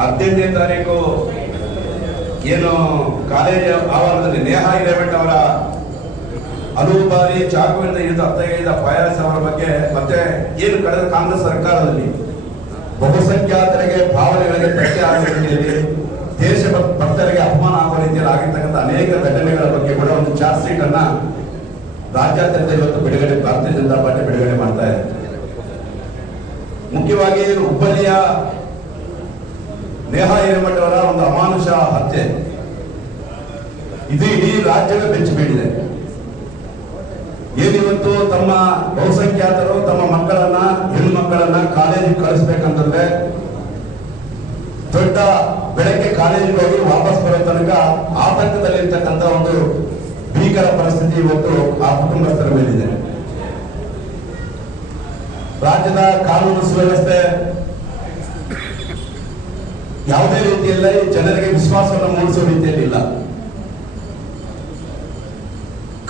ಹದಿನೈದನೇ ತಾರೀಕು ಏನು ಕಾಲೇಜ್ ಆವರಣದಲ್ಲಿ ನೇಹ ಹಿರೇಮಠ ಅವರ ಹಲವು ಬಾರಿ ಚಾಕುವಿಂದ ಹಿಡಿದು ಹತ್ತೈದ ಫೈರ್ಸ್ ಅವರ ಬಗ್ಗೆ ಮತ್ತೆ ಏನು ಕಳೆದ ಕಾಂಗ್ರೆಸ್ ಸರ್ಕಾರದಲ್ಲಿ ಬಹುಸಂಖ್ಯಾತರಿಗೆ ಭಾವನೆಗಳಿಗೆ ಧಕ್ಕೆ ಆಗುವ ರೀತಿಯಲ್ಲಿ ದೇಶ ಭಕ್ತರಿಗೆ ಅಪಮಾನ ಆಗುವ ರೀತಿಯಲ್ಲಿ ಆಗಿರ್ತಕ್ಕಂಥ ಅನೇಕ ಘಟನೆಗಳ ಬಗ್ಗೆ ಕೂಡ ಒಂದು ಚಾರ್ಜ್ ಶೀಟ್ ಅನ್ನ ರಾಜ್ಯಾದ್ಯಂತ ಇವತ್ತು ಬಿಡುಗಡೆ, ಭಾರತೀಯ ಜನತಾ ಪಾರ್ಟಿ ಬಿಡುಗಡೆ ಮಾಡ್ತಾ ಇದೆ. ಮುಖ್ಯವಾಗಿ ಹುಬ್ಬಳ್ಳಿಯ ನೇಹಾ ಹಿರೇಮಠವರ ಒಂದು ಅಮಾನುಷ ಹತ್ಯೆ. ಇದು ಇಡೀ ರಾಜ್ಯವೇ ಬೆಚ್ಚಿ ಬೀಳಿದೆ. ಏನಿವತ್ತು ತಮ್ಮ ಬಹುಸಂಖ್ಯಾತರು, ತಮ್ಮ ಮಕ್ಕಳನ್ನ ಹೆಣ್ಣು ಮಕ್ಕಳನ್ನ ಕಾಲೇಜಿಗೆ ಕಳಿಸ್ಬೇಕಂತಂದ್ರೆ ದೊಡ್ಡ ಬೆಳಗ್ಗೆ ಕಾಲೇಜಿಗೆ ಹೋಗಿ ವಾಪಸ್ ಬರೋ ತನಕ ಆತಂಕದಲ್ಲಿರ್ತಕ್ಕಂಥ ಒಂದು ಭೀಕರ ಪರಿಸ್ಥಿತಿ ಇವತ್ತು ಆ ಕುಟುಂಬಸ್ಥರ ಮೇಲಿದೆ. ರಾಜ್ಯದ ಕಾನೂನು ಸುವ್ಯವಸ್ಥೆ ಯಾವುದೇ ರೀತಿಯಲ್ಲಿ ಜನರಿಗೆ ವಿಶ್ವಾಸವನ್ನು ಮೂಡಿಸುವ ರೀತಿಯಲ್ಲಿ ಇಲ್ಲ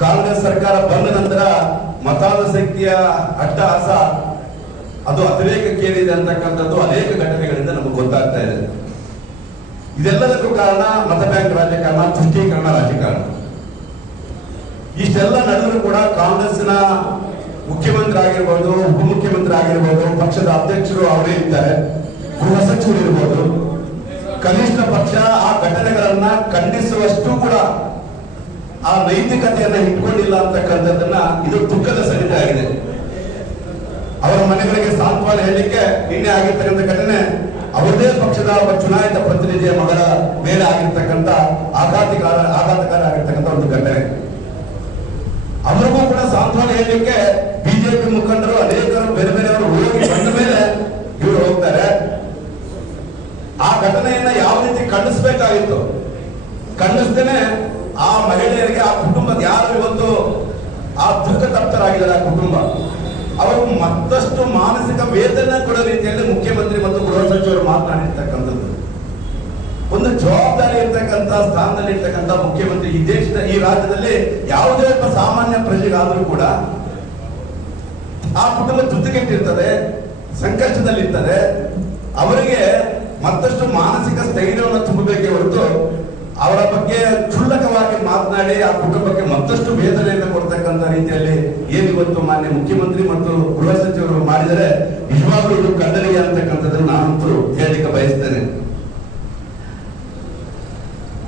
ಕಾಂಗ್ರೆಸ್ ಸರ್ಕಾರ ಬಂದ ನಂತರ ಮತಾಸಕ್ತಿಯ ಅಟ್ಟಹಾಸ ಅದು ಅತಿರೇಕಕ್ಕೇರಿದೆ ಅಂತಕ್ಕಂಥದ್ದು ಅನೇಕ ಘಟನೆಗಳಿಂದ ನಮಗೆ ಗೊತ್ತಾಗ್ತಾ ಇದೆ. ಇದೆಲ್ಲದಕ್ಕೂ ಕಾರಣ ಮತ ಬ್ಯಾಂಕ್ ರಾಜಕಾರಣ, ತುಷ್ಟೀಕರಣ ರಾಜಕಾರಣ. ಇಷ್ಟೆಲ್ಲ ನಡೆದರೂ ಕೂಡ ಕಾಂಗ್ರೆಸ್ನ ಮುಖ್ಯಮಂತ್ರಿ ಆಗಿರ್ಬೋದು ಉಪಮುಖ್ಯಮಂತ್ರಿ ಆಗಿರ್ಬೋದು ಪಕ್ಷದ ಅಧ್ಯಕ್ಷರು ಅವರೇ ಇದ್ದಾರೆ ಗೃಹ ಸಚಿವರು ಇರ್ಬೋದು. ಕನಿಷ್ಠ ಪಕ್ಷ ಆ ಘಟನೆಗಳನ್ನ ಖಂಡಿಸುವಷ್ಟು ಕೂಡ ಆ ನೈತಿಕತೆಯನ್ನ ಇಟ್ಕೊಂಡಿಲ್ಲ ಅಂತಕ್ಕಂಥದ್ದನ್ನ ಇದು ದುಃಖದ ಸಂಗತಿ ಆಗಿದೆ. ಅವರ ಮನೆಗಳಿಗೆ ಸಾಂತ್ವನ ಹೇಳಲಿಕ್ಕೆ ನಿನ್ನೆ ಆಗಿರ್ತಕ್ಕಂಥ ಘಟನೆ ಅವರದೇ ಪಕ್ಷದ ಒಬ್ಬ ಚುನಾಯಿತ ಪ್ರತಿನಿಧಿಯ ಮಗಳ ಮೇಲೆ ಆಗಿರ್ತಕ್ಕಂಥ ಆಘಾತಕಾರ ಆಘಾತಕಾರ ಆಗಿರ್ತಕ್ಕಂಥ ಒಂದು ಘಟನೆ. ಅವರಿಗೂ ಕೂಡ ಸಾಂತ್ವನ ಹೇಳಲಿಕ್ಕೆ ಬಿಜೆಪಿ ಮುಖಂಡರು ಅನೇಕರು ಬೇರೆ ಬೇರೆಯವರು ಹೋಗಿ ಬಂದ ಮೇಲೆ ಇವರು ಹೋಗ್ತಾರೆ ಆ ಘಟನೆಯನ್ನ ಯಾವ ರೀತಿ ಖಂಡಿಸಬೇಕಾಗಿತ್ತು ಖಂಡಿಸ್ತೇನೆ ಆ ಮಹಿಳೆಯರಿಗೆ, ಆ ಕುಟುಂಬದ ಯಾರು ಇವತ್ತು ಆ ದುಃಖ ತಪ್ತರಾಗಿದ್ದಾರೆ ಆ ಕುಟುಂಬ. ಅವರು ಮತ್ತಷ್ಟು ಮಾನಸಿಕ ವೇದನೆ ಕೊಡೋ ರೀತಿಯಲ್ಲಿ ಮುಖ್ಯಮಂತ್ರಿ ಮತ್ತು ಗೃಹ ಸಚಿವರು ಮಾತನಾಡಿರ್ತಕ್ಕಂಥದ್ದು ಒಂದು ಜವಾಬ್ದಾರಿ ಇರ್ತಕ್ಕಂಥ ಸ್ಥಾನದಲ್ಲಿ ಇರ್ತಕ್ಕಂಥ ಮುಖ್ಯಮಂತ್ರಿ ಈ ದೇಶದ, ಈ ರಾಜ್ಯದಲ್ಲಿ ಯಾವುದೇ ಸಾಮಾನ್ಯ ಪ್ರಜೆಗಾದರೂ ಕೂಡ ಆ ಕುಟುಂಬ ಜೊತೆಗೆಟ್ಟಿರ್ತದೆ ಸಂಕಷ್ಟದಲ್ಲಿರ್ತದೆ. ಅವರಿಗೆ ಮತ್ತಷ್ಟು ಮಾನಸಿಕ ಸ್ಥೈರ್ಯವನ್ನು ತುಂಬಬೇಕೆ ಹೊರತು ಅವರ ಬಗ್ಗೆ ಕ್ಷುಲ್ಲಕವಾಗಿ ಮಾತನಾಡಿ ಆ ಕುಟುಂಬಕ್ಕೆ ಮತ್ತಷ್ಟು ವೇದನೆಯನ್ನು ಕೊಡ್ತಕ್ಕಂಥ ರೀತಿಯಲ್ಲಿ ಏನಿವತ್ತು ಮಾನ್ಯ ಮುಖ್ಯಮಂತ್ರಿ ಮತ್ತು ಗೃಹ ಸಚಿವರು ಮಾಡಿದರೆ ನಿಜವಾಗ್ಲೂ ಇದು ಖಂಡನೀಯ ಅಂತಕ್ಕಂಥದ್ದನ್ನು ನಾನಂತೂ ಹೇಳಲಿಕ್ಕೆ ಬಯಸ್ತೇನೆ.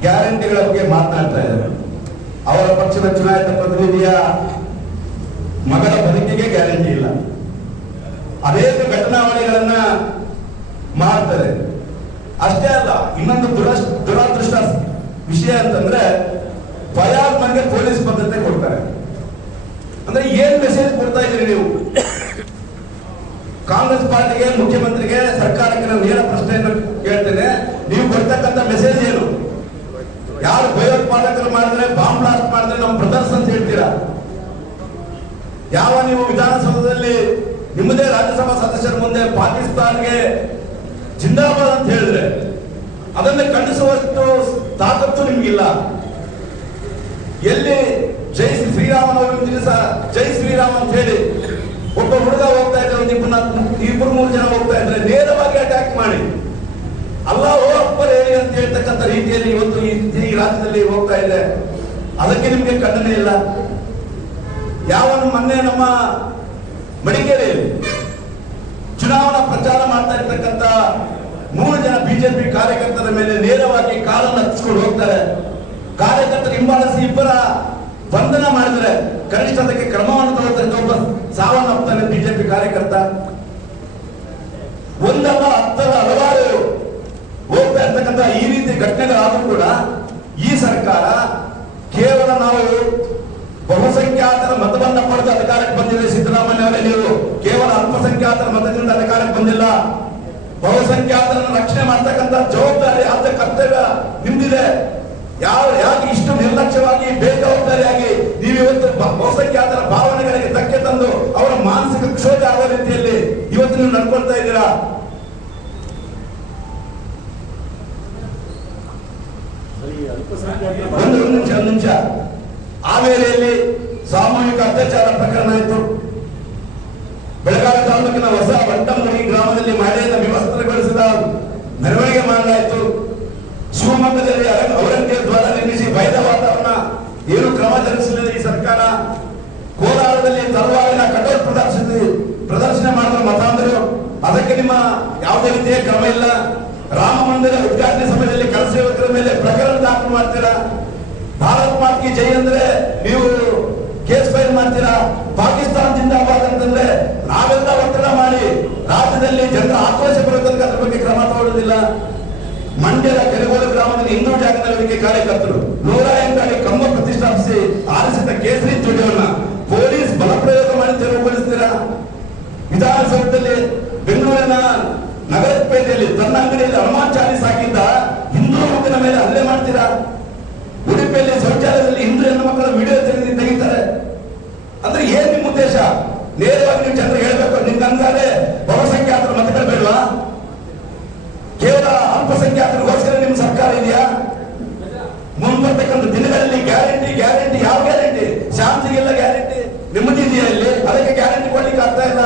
ಗ್ಯಾರಂಟಿಗಳ ಬಗ್ಗೆ ಮಾತನಾಡ್ತಾ ಇದ್ದಾರೆ. ಅವರ ಪಕ್ಷದ ಚುನಾಯಿತ ಪ್ರತಿನಿಧಿಯ ಮಗಳ ಬದುಕಿಗೆ ಗ್ಯಾರಂಟಿ ಇಲ್ಲ. ಅನೇಕ ಘಟನಾವಳಿಗಳನ್ನ ಮಾಡ್ತಾರೆ. ಅಷ್ಟೇ ಅಲ್ಲ, ಇನ್ನೊಂದು ದುರಸ್, ದುರಾದೃಷ್ಟ ವಿಷಯ ಅಂತಂದ್ರೆ, ಫಯಾಜ್ ಮನೆಗೆ ಪೊಲೀಸ್ ಭದ್ರತೆ ಕೊಡ್ತಾರೆ. ಅಂದ್ರೆ ಏನ್ ಮೆಸೇಜ್ ಕೊಡ್ತಾ ಇದ್ದೀರಿ ನೀವು? ಕಾಂಗ್ರೆಸ್ ಪಾರ್ಟಿಗೆ, ಮುಖ್ಯಮಂತ್ರಿಗೆ, ಸರ್ಕಾರಕ್ಕೆ ನಾನು ನೇರ ಪ್ರಶ್ನೆಯನ್ನು ಕೇಳ್ತೇನೆ. ನೀವು ಕೊಡ್ತಕ್ಕಂತ ಮೆಸೇಜ್ ಏನು? ಯಾರು ಭಯೋತ್ಪಾದಕರು ಮಾಡಿದ್ರೆ ಬಾಂಬ್ ಬ್ಲಾಸ್ಟ್ ಮಾಡಿದ್ರೆ ನಮ್ಮ ಬ್ರದರ್ಸ್ ಅಂತ ಹೇಳ್ತೀರಾ? ಯಾವ ನೀವು ವಿಧಾನಸೌಧದಲ್ಲಿ, ನಿಮ್ಮದೇ ರಾಜ್ಯಸಭಾ ಸದಸ್ಯರ ಮುಂದೆ ಪಾಕಿಸ್ತಾನ್ಗೆ ಜಿಂದಾಬಾದ್ ಅಂತ ಹೇಳಿದ್ರೆ, ಅದನ್ನು ಖಂಡಿಸುವಷ್ಟು ತಾಕತ್ತು ನಿಮ್ಗಿಲ್ಲ. ಎಲ್ಲಿ ಜೈ ಶ್ರೀ ಶ್ರೀರಾಮನವಮಿ ದಿವಸ ಜೈ ಶ್ರೀರಾಮ್ ಅಂತ ಹೇಳಿ ಒಬ್ಬ ಹುಡುಗ ಹೋಗ್ತಾ ಇದ್ರೆ ಒಂದು ಇಬ್ಬರು ಇಬ್ಬರು ಮೂರು ಜನ ಹೋಗ್ತಾ ಇದ್ರೆ ನೇರವಾಗಿ ಅಟ್ಯಾಕ್ ಮಾಡಿ. ಅಲ್ಲ ಅಕ್ಬರ್ ಹೇಳಿ ಅಂತ ಹೇಳ್ತಕ್ಕಂತ ರೀತಿಯಲ್ಲಿ ಇವತ್ತು ಈ ರಾಜ್ಯದಲ್ಲಿ ಹೋಗ್ತಾ ಇದೆ ಅದಕ್ಕೆ ನಿಮ್ಗೆ ಖಂಡನೆ ಇಲ್ಲ. ಯಾವ ಮೊನ್ನೆ ನಮ್ಮ ಮಡಿಕೇರಿಯಲ್ಲಿ ಚುನಾವಣಾ ಪ್ರಚಾರ ಮಾಡ್ತಾ ಇರ್ತಕ್ಕಂತ ಮೂರು ಜನ ಬಿಜೆಪಿ ಕಾರ್ಯಕರ್ತರ ಮೇಲೆ ನೇರವಾಗಿ ಕಾಲನ್ನು ಹಚ್ಚಿಕೊಂಡು ಹೋಗ್ತಾರೆ. ಕಾರ್ಯಕರ್ತರು ಹಿಂಬಾಲಿಸಿ ಇಬ್ಬರ ಬಂಧನ ಮಾಡಿದ್ರೆ ಕನಿಷ್ಠ ಅದಕ್ಕೆ ಕ್ರಮವನ್ನು ತಗೊಳ್ತಾರೆ ಒಬ್ಬ ಸಾವನ್ನಪ್ತಾನೆ ಬಿಜೆಪಿ ಕಾರ್ಯಕರ್ತ. ಒಂದಲ್ಲ ಹತ್ತರ ಹಲವಾರು ಹೋಗ್ತಾ ಇರ್ತಕ್ಕಂಥ ಈ ರೀತಿ ಘಟನೆಗಳಾದ್ರೂ ಕೂಡ ಈ ಸರ್ಕಾರ ಕೇವಲ ನಾವು ಬಹುಸಂಖ್ಯಾತರ ಮತವನ್ನ ಪಡೆದು ಅಧಿಕಾರಕ್ಕೆ ಬಂದಿದೆ. ಸಿದ್ದರಾಮಯ್ಯ ಅವರೇ ನೀವು ಕೇವಲ ಅಲ್ಪಸಂಖ್ಯಾತರ ಮತದಿಂದ ಅಧಿಕಾರಕ್ಕೆ ಬಂದಿಲ್ಲ. ಬಹುಸಂಖ್ಯಾತರನ್ನು ರಕ್ಷಣೆ ಮಾಡ್ತಕ್ಕಂತ ಜವಾಬ್ದಾರಿ ಆದ ಕರ್ತವ್ಯ ನಿಮ್ದಿದೆ. ಯಾವ ಯಾಕೆ ಇಷ್ಟು ನಿರ್ಲಕ್ಷ್ಯವಾಗಿ ಬೇಜವಾಬ್ದಾರಿಯಾಗಿ ನೀವು ಇವತ್ತು ಬಹುಸಂಖ್ಯಾತರ ಭಾವನೆಗಳಿಗೆ ಧಕ್ಕೆ ತಂದು ಅವರ ಮಾನಸಿಕ ಕ್ಷೋಭೆ ಆಗೋ ರೀತಿಯಲ್ಲಿ ಇವತ್ತು ನೀವು ನಡ್ಕೊಳ್ತಾ ಇದ್ದೀರಾ? ಒಂದು ನಿಮಿಷ ಒಂದು ನಿಮಿಷ. ಹಾವೇರಿಯಲ್ಲಿ ಸಾಮೂಹಿಕ ಅತ್ಯಾಚಾರ ಪ್ರಕರಣ ಇತ್ತು. ಬೆಳಗಾವಿ ತಾಲೂಕಿನ ಹೊಸ ಬಂಟಮುಡಿ ಗ್ರಾಮದಲ್ಲಿ ಮಹಿಳೆಯನ್ನು ವಿವಸ್ತ್ರಗೊಳಿಸಿದ ಮೆರವಣಿಗೆ ಮಾಡಲಾಯಿತು. ಶಿವಮೊಗ್ಗದಲ್ಲಿ ಔರಂಗಜೇಬ್ ದ್ವಾರ ನಿರ್ಮಿಸಿ ಭಯದ ವಾತಾವರಣ ಏನು ಕ್ರಮ ಜರುಗಿಸಲಿದೆ ಈ ಸರ್ಕಾರ? ಕೋಲಾರದಲ್ಲಿ ತಲವಾರಿನ ಕಟೌಟ್ ಪ್ರದರ್ಶನ ಪ್ರದರ್ಶನ ಮಾಡಿದ ಮತಾಂಧರು, ಅದಕ್ಕೆ ನಿಮ್ಮ ಯಾವುದೇ ರೀತಿಯ ಕ್ರಮ ಇಲ್ಲ. ರಾಮ ಮಂದಿರ ಉದ್ಘಾಟನೆ ಸಮಯದಲ್ಲಿ ಕಲಸೇವಕರ ಮೇಲೆ ಪ್ರಕರಣ ದಾಖಲು ಮಾಡ್ತೀರಾ? ಭಾರತ್ ಮಾತಿಗೆ ಜೈ ಅಂದ್ರೆ ನೀವು ಕೇಸ್ ಫೈಲ್ ಮಾಡ್ತೀರಾ? ಪಾಕಿಸ್ತಾನ ಜಿಂದಾಬಾದ್ ಅಂತಂದ್ರೆ ನಾವೆಲ್ಲ ಒತ್ತಡ ಮಾಡಿ ರಾಜ್ಯದಲ್ಲಿ ಜನರ ಆಕ್ರೋಶ ಬರೋ ಅದ್ರ ಬಗ್ಗೆ ಕ್ರಮ ತಗೊಳ್ಳೋದಿಲ್ಲ. ಮಂಡ್ಯದ ಕೆರೆಗೋಡು ಗ್ರಾಮದಲ್ಲಿ ಹಿಂದೂ ಜಾಗದಲ್ಲಿ ಕಾರ್ಯಕರ್ತರು ನೂರ ಎಂಟಾಗಿ ಕಂಬ ಪ್ರತಿಷ್ಠಾಪಿಸಿ ಆರಿಸಿದ ಕೇಸರಿ ಧ್ವಜವನ್ನ ಪೊಲೀಸ್ ಬಲಪ್ರಯೋಗ ಮಾಡಿ ತೆರವುಗೊಳಿಸ್ತೀರಾ? ವಿಧಾನಸೌಧದಲ್ಲಿ ಬೆಂಗಳೂರಿನ ನಗರಪೇಟೆಯಲ್ಲಿ ತನ್ನ ಅಂಗಡಿಯಲ್ಲಿ ಹನುಮಾನ್ ಚಾಲೀಸ್ ಹಾಕಿದ್ದ ಹಿಂದೂ ಮಕ್ಕಳ ಮೇಲೆ ಹಲ್ಲೆ ಮಾಡ್ತೀರಾ? ಉಡುಪಿಯಲ್ಲಿ ಶೌಚಾಲಯದಲ್ಲಿ ಹಿಂದೂ ಹೆಣ್ಣು ಮಕ್ಕಳ ವಿಡಿಯೋ ತೆಗೆದು ತೆಗಿತಾರೆ ಅಂದ್ರೆ ಏನ್ ನಿಮ್ಮ ಉದ್ದೇಶ? ನೇರವಾಗಿ ನೀವು ಜನರು ಹೇಳ್ಬೇಕು ನಿಮ್ಗೆ ಹಂಗಾದ್ರೆ ಬಹುಸಂಖ್ಯಾತರ ಮತಗಳು ಬೇಡವಾ ಕೇವಲ ಅಲ್ಪಸಂಖ್ಯಾತರಿಗೋಸ್ಕರ ನಿಮ್ಮ ಸರ್ಕಾರ ಇದೆಯಾ? ಮುಂಬರ್ತಕ್ಕಂಥ ದಿನಗಳಲ್ಲಿ ಗ್ಯಾರಂಟಿ ಗ್ಯಾರಂಟಿ, ಯಾವ ಗ್ಯಾರಂಟಿ? ಶಾಂತಿಗೆಲ್ಲ ಗ್ಯಾರಂಟಿ. ನೆಮ್ಮದಿ ಇದೆಯಾ ಅದಕ್ಕೆ ಗ್ಯಾರಂಟಿ ಕೊಡ್ಲಿಕ್ಕೆ ಆಗ್ತಾ ಇಲ್ಲ.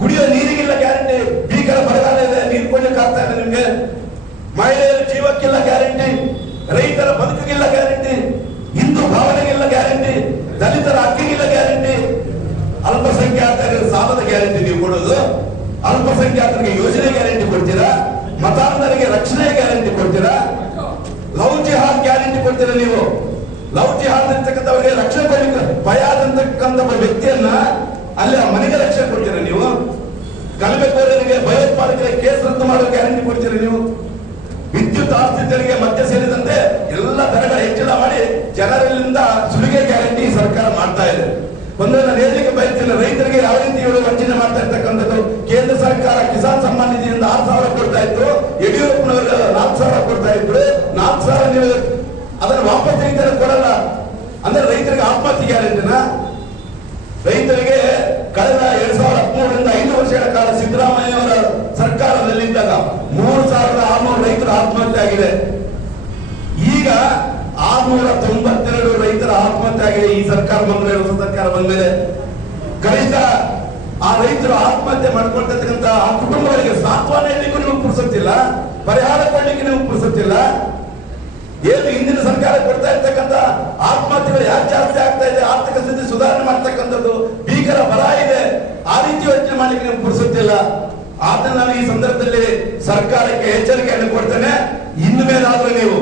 ಕುಡಿಯೋ ನೀರಿಗಿಲ್ಲ ಗ್ಯಾರಂಟಿ ಭೀಕರ ಬರಗಾಲ ಇದೆ ನೀರು ಕೊಡ್ಲಿಕ್ಕೆ ಆಗ್ತಾ ಇಲ್ಲ ನಿಮ್ಗೆ ಮಹಿಳೆಯರ ಜೀವಕ್ಕಿಲ್ಲ ಗ್ಯಾರಂಟಿ ರೈತರ ಬದುಕಿಗಿಲ್ಲ ಗ್ಯಾರಂಟಿ, ಹಿಂದೂ ಭಾವನೆಗಿಲ್ಲ ಗ್ಯಾರಂಟಿ, ದಲಿತರ ಹಕ್ಕಿಗಿಲ್ಲ ಗ್ಯಾರಂಟಿ. ಅಲ್ಪಸಂಖ್ಯಾತರಿಗೆ ಸಾಲದ ಗ್ಯಾರಂಟಿ ನೀವು ಕೊಡೋದು. ಅಲ್ಪಸಂಖ್ಯಾತರಿಗೆ ಯೋಜನೆ ಗ್ಯಾರಂಟಿ ಕೊಡ್ತೀರಾ? ಮತಾಂಧರಿಗೆ ರಕ್ಷಣೆ ಗ್ಯಾರಂಟಿ ಕೊಡ್ತೀರಾ? ಲವ್ ಜಿಹಾದ್ ಗ್ಯಾರಂಟಿ ಕೊಡ್ತೀರಾ ನೀವು? ಲವ್ ಜಿಹಾದ್ ಇರ್ತಕ್ಕಂಥವರಿಗೆ ರಕ್ಷಣೆ ಕೊಡಲಿಕ್ಕೆ ಭಯ ಆದಂತಕ್ಕಂಥ ವ್ಯಕ್ತಿಯನ್ನ ಅಲ್ಲಿ ಆ ಮನೆಗೆ ರಕ್ಷಣೆ ಕೊಡ್ತೀರಾ ನೀವು? ಕಲಬೆಕೋರರಿಗೆ ಭಯೋತ್ಪಾದಕರಿಗೆ ಕೇಸ್ ರದ್ದು ಮಾಡೋ ಗ್ಯಾರಂಟಿ ಕೊಡ್ತೀರಾ ನೀವು? ಆಸ್ತಿ ತೆರಿಗೆ ಮತ್ತೆ ಸೇರಿದಂತೆ ಎಲ್ಲ ದರಗಳ ಹೆಚ್ಚಳ ಮಾಡಿ ಜನರಿಂದ ಸುಲಿಗೆ ಗ್ಯಾರಂಟಿ ಸರ್ಕಾರ ಮಾಡ್ತಾ ಇದೆ. ಒಂದು ನಾನು ಹೇಳಲಿಕ್ಕೆ ಬಯಸ್ತಿಲ್ಲ, ರೈತರಿಗೆ ಯಾವ ರೀತಿ ವಂಚನೆ ಮಾಡ್ತಾ ಇರ್ತಕ್ಕಂಥದ್ದು? ಕೇಂದ್ರ ಸರ್ಕಾರ ಕಿಸಾನ್ ಸಮ್ಮಾನ್ ನಿಧಿಯಿಂದ ಆರು ಸಾವಿರ ಕೊಡ್ತಾ ಇತ್ತು, ಯಡಿಯೂರಪ್ಪನವರು ನಾಲ್ಕು ಸಾವಿರ ಕೊಡ್ತಾ ಇದ್ರು. ನಾಲ್ಕು ಸಾವಿರ ನೀವು ಅದನ್ನು ವಾಪಸ್ ತೆಗಿತಾರೆ ಕೊಡಲ್ಲ. ಅಂದ್ರೆ ರೈತರಿಗೆ ಆತ್ಮಹತ್ಯೆ ಗ್ಯಾರಂಟಿನ? ರೈತರಿಗೆ ಕಳೆದ ಎರಡ್ ಆಗಿದೆ. ಈಗ ಆರ್ನೂರ ತೊಂಬತ್ತೆರಡು ರೈತರ ಆತ್ಮಹತ್ಯೆ ಆಗಿದೆ. ಈ ಸರ್ಕಾರ ಬಂದ್ರೆ ಹೊಸ ಸರ್ಕಾರ ಬಂದ್ಮೇಲೆ. ಕನಿಷ್ಠ ಆ ರೈತರು ಆತ್ಮಹತ್ಯೆ ಮಾಡ್ಕೊಳ್ತಕ್ಕಂತ ಆ ಕುಟುಂಬಗಳಿಗೆ ಸಾಂತ್ವನ ಹೇಳಲಿಕ್ಕೂ ನಿಮಗೆ ಪುರ್ಸೊತ್ತಿಲ್ಲ. ಪರಿಹಾರ ಕೊಡ್ಲಿಕ್ಕೆ ನಿಮಗೆ ಪುರ್ಸೊತ್ತಿಲ್ಲ. ಏನು ಹಿಂದಿನ ಸರ್ಕಾರ ಕೊಡ್ತಾ ಇರ್ತಕ್ಕಂಥ ಆತ್ಮಹತ್ಯೆಗಳು ಯಾಕೆ ಜಾಸ್ತಿ ಆಗ್ತಾ ಇದೆ? ಆರ್ಥಿಕ ಸ್ಥಿತಿ ಸುಧಾರಣೆ ಮಾಡ್ತಕ್ಕಂಥದ್ದು ಭೀಕರ ಬಲ ಇದೆ. ಆ ರೀತಿ ಯೋಚನೆ ಮಾಡ್ಲಿಕ್ಕೆ ನಿಮ್ಗೆ ಪುರ್ಸೊತ್ತಿಲ್ಲ. ಆದ್ರೆ ನಾನು ಈ ಸಂದರ್ಭದಲ್ಲಿ ಸರ್ಕಾರಕ್ಕೆ ಎಚ್ಚರಿಕೆಯನ್ನು ಕೊಡ್ತೇನೆ ಇನ್ನು ಮೇಲಾದ್ರೂ ನೀವು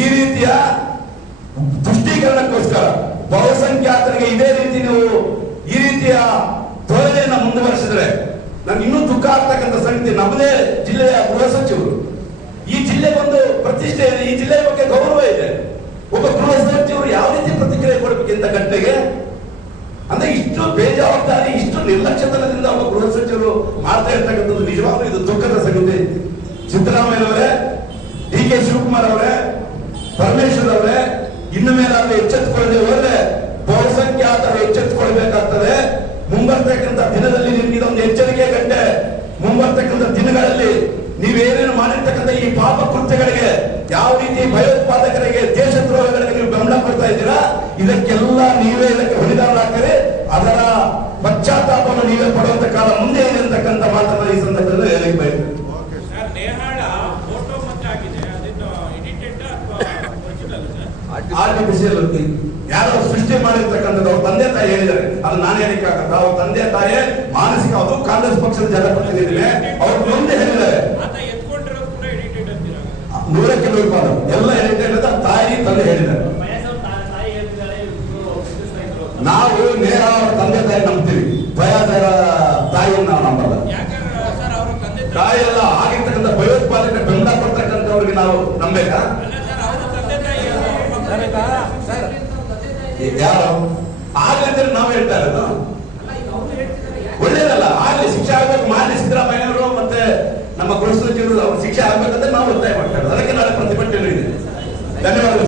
ಈ ರೀತಿಯ ತುಷ್ಟೀಕರಣಕ್ಕೋಸ್ಕರ ಬಹುಸಂಖ್ಯಾತರಿಗೆ ಇದೇ ರೀತಿ ನೀವು ಈ ರೀತಿಯ ಧೋರಣೆಯನ್ನ ಮುಂದುವರಿಸಿದ್ರೆ ನನ್ಗೆ ಇನ್ನೂ ದುಃಖ ಆಗ್ತಕ್ಕಂಥ ಸಂಗತಿ ನಮ್ಮದೇ ಜಿಲ್ಲೆಯ ಗೃಹ ಸಚಿವರು ಈ ಜಿಲ್ಲೆಗೆ ಇದೆ. ಈ ಜಿಲ್ಲೆಯ ಬಗ್ಗೆ ಗೌರವ ಇದೆ. ಒಬ್ಬ ಗೃಹ ಸಚಿವರು ಯಾವ ರೀತಿ ಪ್ರತಿಕ್ರಿಯೆ ಕೊಡಬೇಕಿಂತ ಗಂಟೆಗೆ? ಅಂದ್ರೆ ಇಷ್ಟು ಬೇಜವಾಬ್ದಾರಿ, ಇಷ್ಟು ನಿರ್ಲಕ್ಷ್ಯತನದಿಂದ ಒಬ್ಬ ಗೃಹ ಸಚಿವರು ಮಾಡ್ತಾ ಇರ್ತಕ್ಕಂಥದ್ದು ನಿಜವಾಗ್ಲೂ ಇದು ದುಃಖದ ಸಂಗತಿ. ಸಿದ್ದರಾಮಯ್ಯನವರೇ ಡಿ ಕೆ ಶಿವಕುಮಾರ್ ಅವರೇ, ಪರಮೇಶ್ವರ್ ಅವರೇ, ಇನ್ನು ಮೇಲಾದ್ರೂ ಎಚ್ಚೆತ್ತುಕೊಳ್ಳದೆ ಹೋದ್ರೆ ಬಹುಸಂಖ್ಯಾತರು ಎಚ್ಚೆತ್ತುಕೊಳ್ಬೇಕಾಗ್ತದೆ. ಮುಂಬರ್ತಕ್ಕಂಥ ದಿನದಲ್ಲಿ ನಿಮ್ಗೆ ಇದೊಂದು ಎಚ್ಚರಿಕೆ ಗಂಟೆ. ಮುಂಬರ್ತಕ್ಕಂಥ ದಿನಗಳಲ್ಲಿ ನೀವೇನೇನು ಮಾಡಿರ್ತಕ್ಕಂಥ ಈ ಪಾಪ ಕೃತ್ಯಗಳಿಗೆ ಯಾವ ರೀತಿ ಭಯೋತ್ಪಾದಕರಿಗೆ ದೇಶದ್ರೋಹಗಳಿಗೆ ನೀವು ಗಮನ ಕೊಡ್ತಾ ಇದ್ದೀರಾ? ಇದಕ್ಕೆಲ್ಲ ನೀವೇ ಇದಕ್ಕೆ ಹೊಣೆಗಾರರಾಗ್ತೀರಿ ಅದರ ಪಶ್ಚಾತ್ತಾಪವನ್ನು ನೀವೇ ಪಡುವಂತ ಕಾಲ ಮುಂದೆ ಇದೆ ಅಂತಕ್ಕಂಥ ಮಾತನ್ನ ಈ ಸಂದರ್ಭದಲ್ಲಿ ಹೇಳಕ್ಕೆ ಬಯಸ್ತೇನೆ. ಸರ್ ನೇಹಾಳ ಫೋಟೋ ಮತ್ತೆ ಆಗಿದೆ ಅದನ್ನು ಎಡಿಟೆಡ್ ಅಥವಾ ಒರಿಜಿನಲ್ ಸರ್ ಆರ್ಟಿಫಿಷಿಯಲ್ ಯಾರೋ ಸೃಷ್ಟಿ ಮಾಡಿರ್ತಕ್ಕಂಥದ್ದು ಅವ್ರ ತಂದೆ ತಾಯಿ ಹೇಳಿದ್ದಾರೆ. ಅದು ನಾನು ಹೇಳಿಕ್ಕೆ ಆಗಲ್ಲ. ಅವ್ರ ತಂದೆ ತಾಯಿ ಮಾನಸಿಕ ಅದು ಕಾಂಗ್ರೆಸ್ ಪಕ್ಷದ ಜನಪ್ರತಿನಿಧಿ ಅವ್ರ ಮುಂದೆ ಹೇಳಿದ್ದಾರೆ ಆತ ಎತ್ಕೊಂಡಿರೋದು ಕೂಡ ಎಡಿಟೆಡ್ ಅಂತೀರ ಪಾದ ಎಲ್ಲ ತಾಯಿ ತಂದೆ ಹೇಳಿದ್ದಾರೆ. ನಾವು ನೇರ ಅವರ ತಂದೆ ತಾಯಿ ನಂಬ್ತೀವಿ. ಭಯಾದರ ತಾಯಿಯನ್ನು ನಾವು ನಂಬಲ್ಲ. ತಾಯಿ ಎಲ್ಲ ಆಗಿರ್ತಕ್ಕಂಥ ಭಯೋತ್ಪಾದಕ ಬೆಂಬಲ ಕೊಡ್ತಕ್ಕಂಥವ್ರಿಗೆ ನಾವು ನಂಬೇಕಾ? ಯಾರು? ಆಗ್ಲಿದ್ರೆ ನಾವು ಹೇಳ್ತಾ ಇರೋದು. ಒಳ್ಳೇದಲ್ಲ, ಆಗ್ಲಿ ಶಿಕ್ಷೆ ಆಗಬೇಕು ಮಾಡಿ ಸಿದ್ದರಾಮಯ್ಯವರು ಮತ್ತೆ ನಮ್ಮ ಗೃಹ ಸಚಿವರು ಅವ್ರ ಶಿಕ್ಷೆ ಆಗ್ಬೇಕಂದ್ರೆ ನಾವು ಒತ್ತಾಯ ಮಾಡ್ತಾರೆ ಅದಕ್ಕೆ ನಾನು ಪ್ರತಿಭಟನೆ ಧನ್ಯವಾದಗಳು.